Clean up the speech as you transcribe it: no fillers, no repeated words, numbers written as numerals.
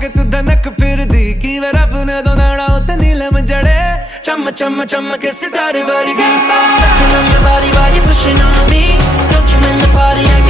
के तू धनक फिर दी की वे रब ने दो नाड़ा उते नीलम जड़े चम चम चम के सितारे वर्गी Touching on your body while you're pushing on me Don't you in the party, I